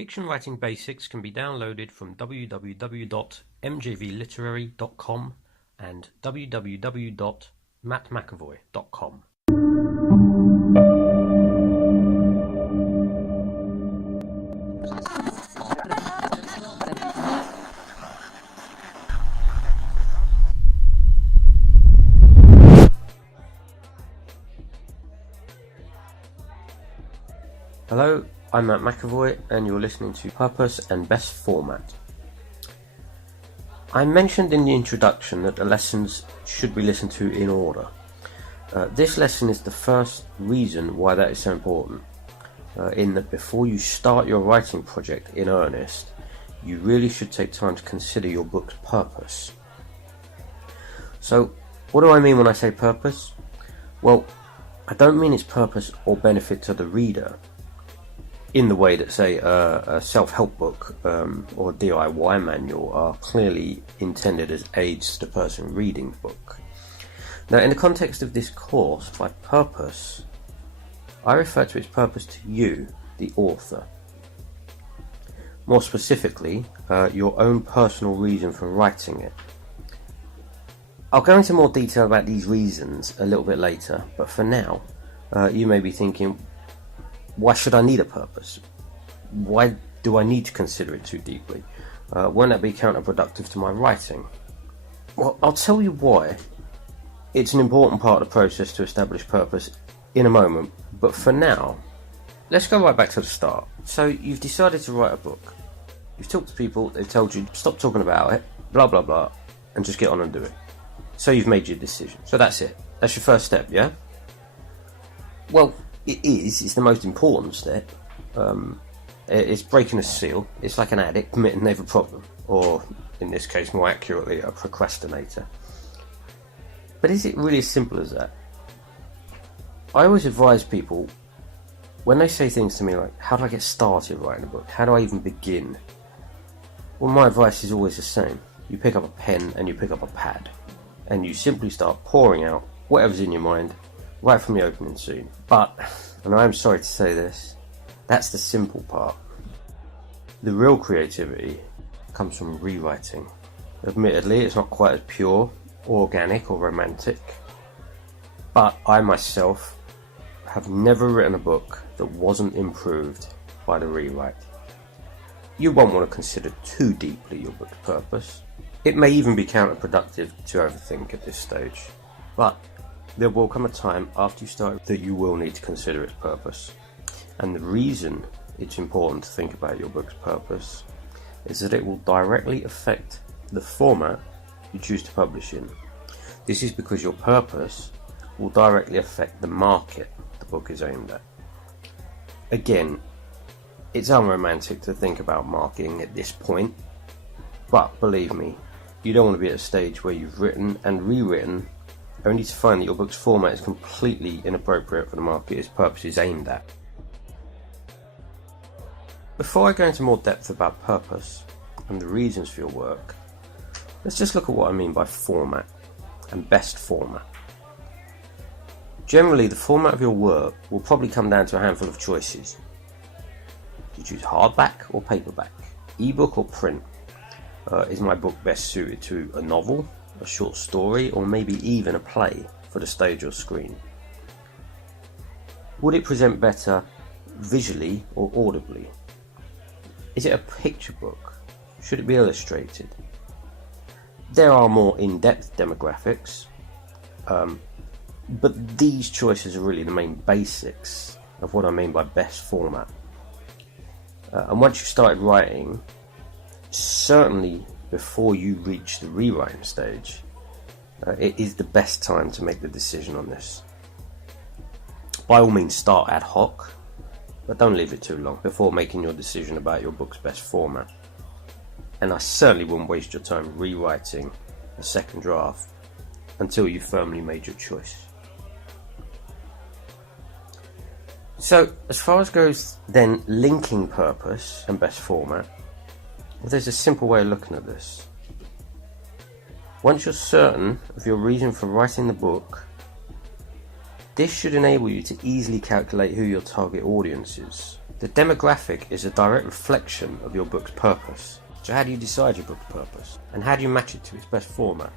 Fiction Writing Basics can be downloaded from www.mjvliterary.com and www.mattmcavoy.com. Hello, I'm Matt McAvoy and you're listening to Purpose and Best Format. I mentioned in the introduction that the lessons should be listened to in order. This lesson is the first reason why that is so important, in that before you start your writing project in earnest, you really should take time to consider your book's purpose. So, what do I mean when I say purpose? Well, I don't mean its purpose or benefit to the reader, in the way that, say, a self-help book or DIY manual are clearly intended as aids to the person reading the book. Now, in the context of this course, by purpose, I refer to its purpose to you, the author. More specifically, your own personal reason for writing it. I'll go into more detail about these reasons a little bit later, but for now, you may be thinking, why should I need a purpose? Why do I need to consider it too deeply? Won't that be counterproductive to my writing? Well, I'll tell you why. It's an important part of the process to establish purpose in a moment, but for now, let's go right back to the start. So you've decided to write a book. You've talked to people, they've told you, stop talking about it, blah blah blah, and just get on and do it. So you've made your decision. So that's it. That's your first step, yeah? Well, it's the most important step. It's breaking a seal. It's like an addict admitting they have a problem, or in this case, more accurately, a procrastinator. But is it really as simple as that? I always advise people, when they say things to me like, how do I get started writing a book? How do I even begin? Well, my advice is always the same. You pick up a pen and you pick up a pad, and you simply start pouring out whatever's in your mind, right from the opening scene. But, and I'm sorry to say this, that's the simple part. The real creativity comes from rewriting. Admittedly, it's not quite as pure, organic or romantic, but I myself have never written a book that wasn't improved by the rewrite. You won't want to consider too deeply your book's purpose. It may even be counterproductive to overthink at this stage, but there will come a time after you start that you will need to consider its purpose. And the reason it's important to think about your book's purpose is that it will directly affect the format you choose to publish in. This is because your purpose will directly affect the market the book is aimed at. Again, it's unromantic to think about marketing at this point, but believe me, you don't want to be at a stage where you've written and rewritten only to find that your book's format is completely inappropriate for the market its purpose is aimed at. Before I go into more depth about purpose and the reasons for your work, let's just look at what I mean by format and best format. Generally, the format of your work will probably come down to a handful of choices. You choose hardback or paperback, ebook or print. Is my book best suited to a novel, a short story, or maybe even a play for the stage or screen? Would it present better visually or audibly? Is it a picture book? Should it be illustrated? There are more in-depth demographics, but these choices are really the main basics of what I mean by best format. And once you've started writing, certainly before you reach the rewriting stage, it is the best time to make the decision on this. By all means, start ad hoc, but don't leave it too long before making your decision about your book's best format. And I certainly wouldn't waste your time rewriting a second draft until you've firmly made your choice. So, as far as goes then linking purpose and best format, well, there's a simple way of looking at this. Once you're certain of your reason for writing the book, this should enable you to easily calculate who your target audience is. The demographic is a direct reflection of your book's purpose. So how do you decide your book's purpose? And how do you match it to its best format?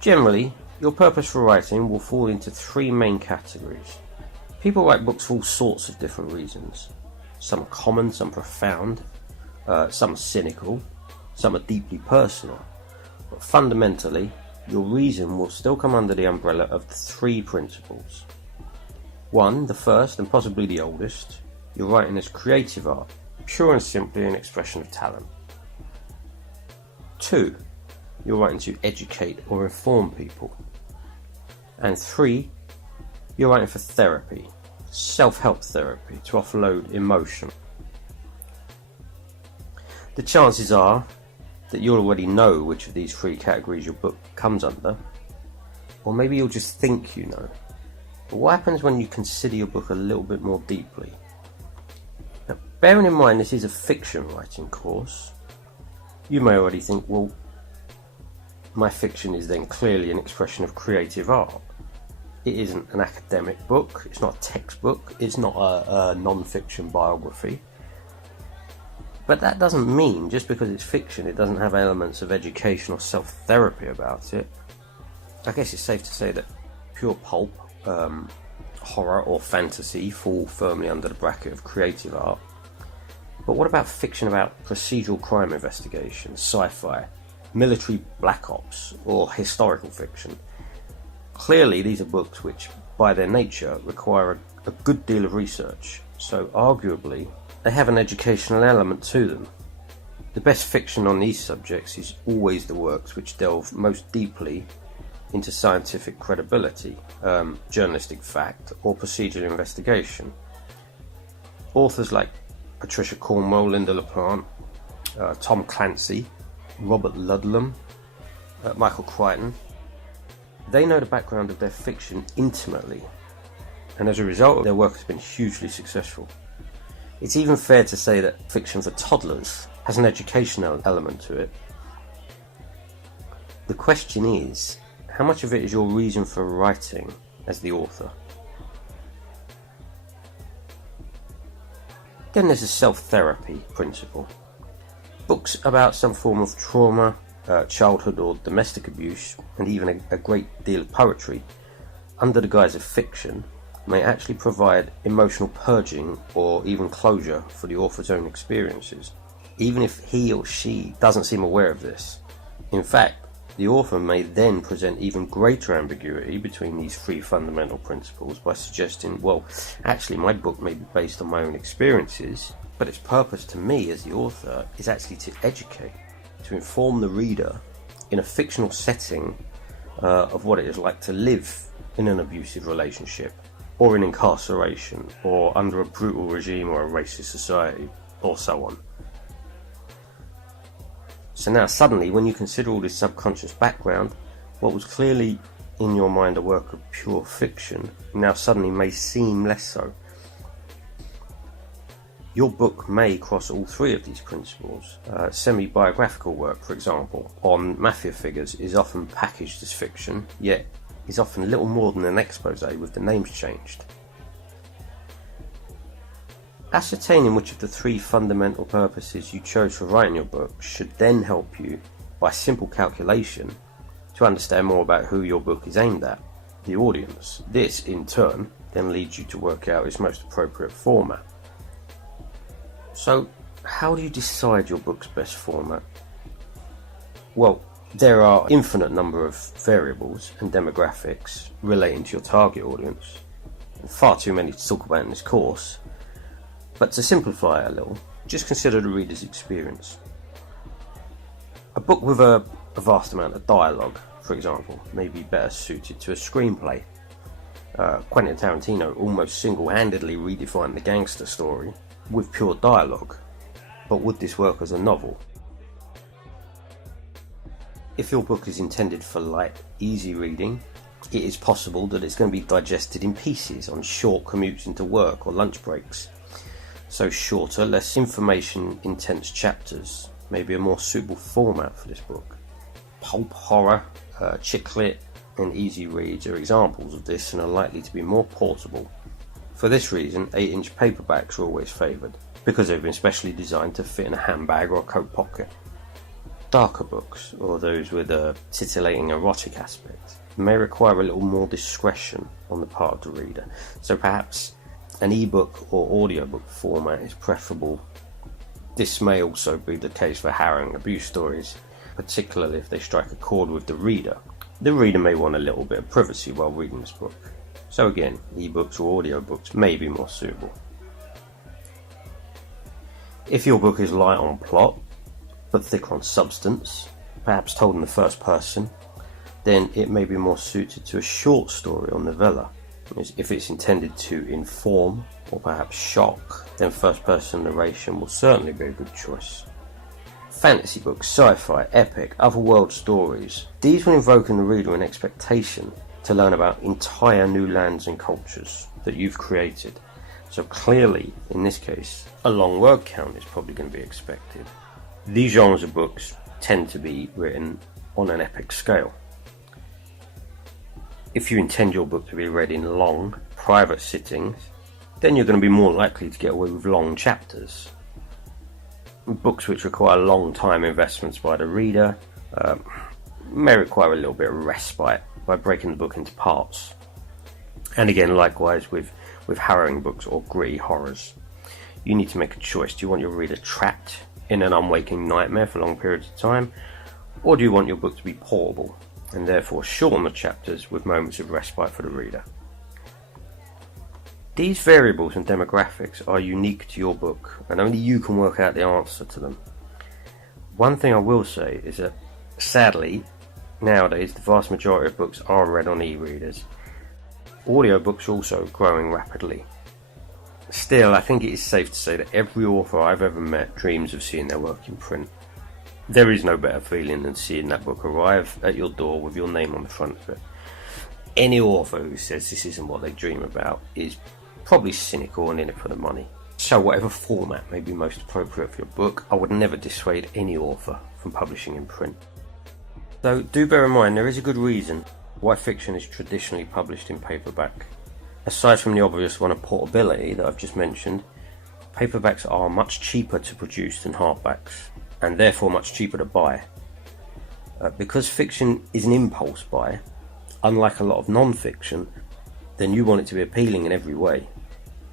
Generally, your purpose for writing will fall into three main categories. People write books for all sorts of different reasons. Some are common, some profound, some are cynical, some are deeply personal. But fundamentally, your reason will still come under the umbrella of the three principles. One, the first and possibly the oldest, you're writing as creative art, pure and simply an expression of talent. Two, you're writing to educate or inform people. And three, you're writing for therapy, self-help therapy, to offload emotion. The chances are that you'll already know which of these three categories your book comes under, or maybe you'll just think you know. But what happens when you consider your book a little bit more deeply? Now, bearing in mind this is a fiction writing course, you may already think, well, my fiction is then clearly an expression of creative art. It isn't an academic book, it's not a textbook, it's not a non-fiction biography. But that doesn't mean, just because it's fiction, it doesn't have elements of education or self-therapy about it. I guess it's safe to say that pure pulp, horror or fantasy fall firmly under the bracket of creative art. But what about fiction about procedural crime investigation, sci-fi, military black ops, or historical fiction? Clearly these are books which, by their nature, require a good deal of research, so arguably they have an educational element to them. The best fiction on these subjects is always the works which delve most deeply into scientific credibility, journalistic fact, or procedural investigation. Authors like Patricia Cornwell, Linda LaPlante, Tom Clancy, Robert Ludlum, Michael Crichton, they know the background of their fiction intimately, and as a result their work has been hugely successful. It's even fair to say that fiction for toddlers has an educational element to it. The question is, how much of it is your reason for writing as the author? Then there's a self-therapy principle. Books about some form of trauma, childhood or domestic abuse, and even a great deal of poetry, under the guise of fiction, may actually provide emotional purging or even closure for the author's own experiences, even if he or she doesn't seem aware of this. In fact, the author may then present even greater ambiguity between these three fundamental principles by suggesting, well, actually my book may be based on my own experiences, but its purpose to me as the author is actually to educate, to inform the reader in a fictional setting of what it is like to live in an abusive relationship, or in incarceration, or under a brutal regime or a racist society, or so on. So now suddenly, when you consider all this subconscious background, what was clearly in your mind a work of pure fiction now suddenly may seem less so. Your book may cross all three of these principles. Semi-biographical work, for example, on mafia figures is often packaged as fiction, yet is often little more than an expose with the names changed. Ascertaining which of the three fundamental purposes you chose for writing your book should then help you, by simple calculation, to understand more about who your book is aimed at, the audience. This, in turn, then leads you to work out its most appropriate format. So, how do you decide your book's best format? Well, there are an infinite number of variables and demographics relating to your target audience, and far too many to talk about in this course. But to simplify it a little, just consider the reader's experience. A book with a vast amount of dialogue, for example, may be better suited to a screenplay. Quentin Tarantino almost single-handedly redefined the gangster story with pure dialogue, but would this work as a novel? If your book is intended for light, easy reading, it is possible that it's going to be digested in pieces on short commutes into work or lunch breaks. So shorter, less information-intense chapters may be a more suitable format for this book. Pulp horror, chick lit, and easy reads are examples of this and are likely to be more portable, For this reason, 8-inch paperbacks are always favoured, because they've been specially designed to fit in a handbag or a coat pocket. Darker books, or those with a titillating erotic aspect, may require a little more discretion on the part of the reader, so perhaps an ebook or audiobook format is preferable. This may also be the case for harrowing abuse stories, particularly if they strike a chord with the reader. The reader may want a little bit of privacy while reading this book, so again, ebooks or audiobooks may be more suitable. If your book is light on plot, but thick on substance, perhaps told in the first person, then it may be more suited to a short story or novella. If it's intended to inform or perhaps shock, then first person narration will certainly be a good choice. Fantasy books, sci-fi, epic, otherworld stories, these will invoke in the reader an expectation to learn about entire new lands and cultures that you've created. So clearly, in this case, a long word count is probably going to be expected. These genres of books tend to be written on an epic scale. If you intend your book to be read in long, private sittings, then you're going to be more likely to get away with long chapters. Books which require long time investments by the reader may require a little bit of respite by breaking the book into parts. And again, likewise with harrowing books or gritty horrors. You need to make a choice. Do you want your reader trapped in an unwaking nightmare for long periods of time, or do you want your book to be portable and therefore shorten the chapters with moments of respite for the reader? These variables and demographics are unique to your book, and only you can work out the answer to them. One thing I will say is that, sadly, nowadays the vast majority of books are read on e-readers. Audiobooks are also growing rapidly. Still, I think it is safe to say that every author I've ever met dreams of seeing their work in print. There is no better feeling than seeing that book arrive at your door with your name on the front of it. Any author who says this isn't what they dream about is probably cynical and in it for the money. So whatever format may be most appropriate for your book, I would never dissuade any author from publishing in print. Though do bear in mind there is a good reason why fiction is traditionally published in paperback. Aside from the obvious one of portability that I've just mentioned, paperbacks are much cheaper to produce than hardbacks, and therefore much cheaper to buy. Because fiction is an impulse buy, unlike a lot of non-fiction, then you want it to be appealing in every way.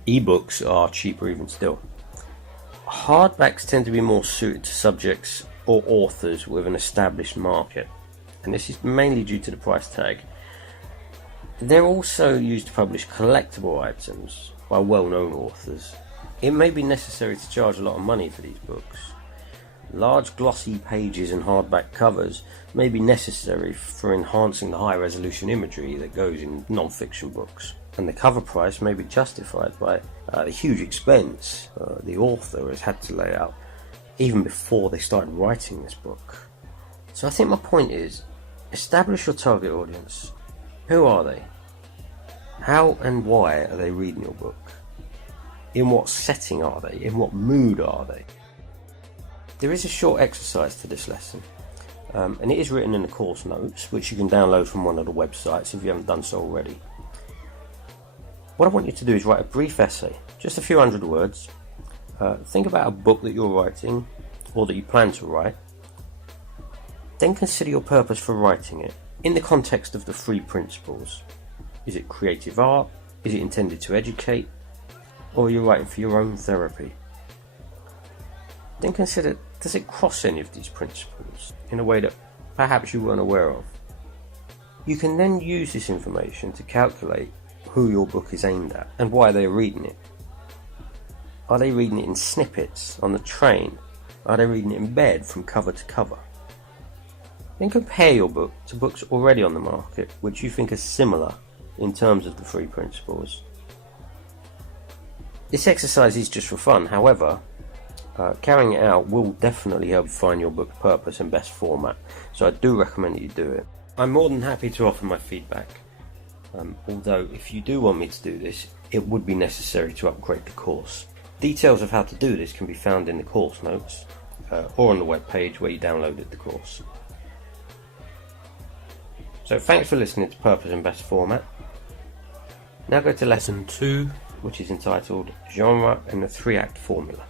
Ebooks are cheaper even still. Hardbacks tend to be more suited to subjects or authors with an established market, and this is mainly due to the price tag. They're also used to publish collectible items by well-known authors. It may be necessary to charge a lot of money for these books. Large glossy pages and hardback covers may be necessary for enhancing the high-resolution imagery that goes in non-fiction books, and the cover price may be justified by the huge expense the author has had to lay out even before they started writing this book. So I think my point is, establish your target audience. Who are they? How and why are they reading your book? In what setting are they? In what mood are they? There is a short exercise to this lesson, and it is written in the course notes, which you can download from one of the websites if you haven't done so already. What I want you to do is write a brief essay, just a few hundred words. Think about a book that you're writing, or that you plan to write. Then consider your purpose for writing it, in the context of the 3 principles. Is it creative art? Is it intended to educate? Or are you writing for your own therapy? Then consider, does it cross any of these principles in a way that perhaps you weren't aware of? You can then use this information to calculate who your book is aimed at and why they're reading it. Are they reading it in snippets on the train? Are they reading it in bed from cover to cover? Then compare your book to books already on the market which you think are similar in terms of the 3 principles. This exercise is just for fun, however, carrying it out will definitely help find your book's purpose and best format, so I do recommend that you do it. I'm more than happy to offer my feedback, although if you do want me to do this, it would be necessary to upgrade the course. Details of how to do this can be found in the course notes, or on the webpage where you downloaded the course. So thanks for listening to Purpose and Best Format. Now go to lesson 2 which is entitled Genre and the 3-Act Formula.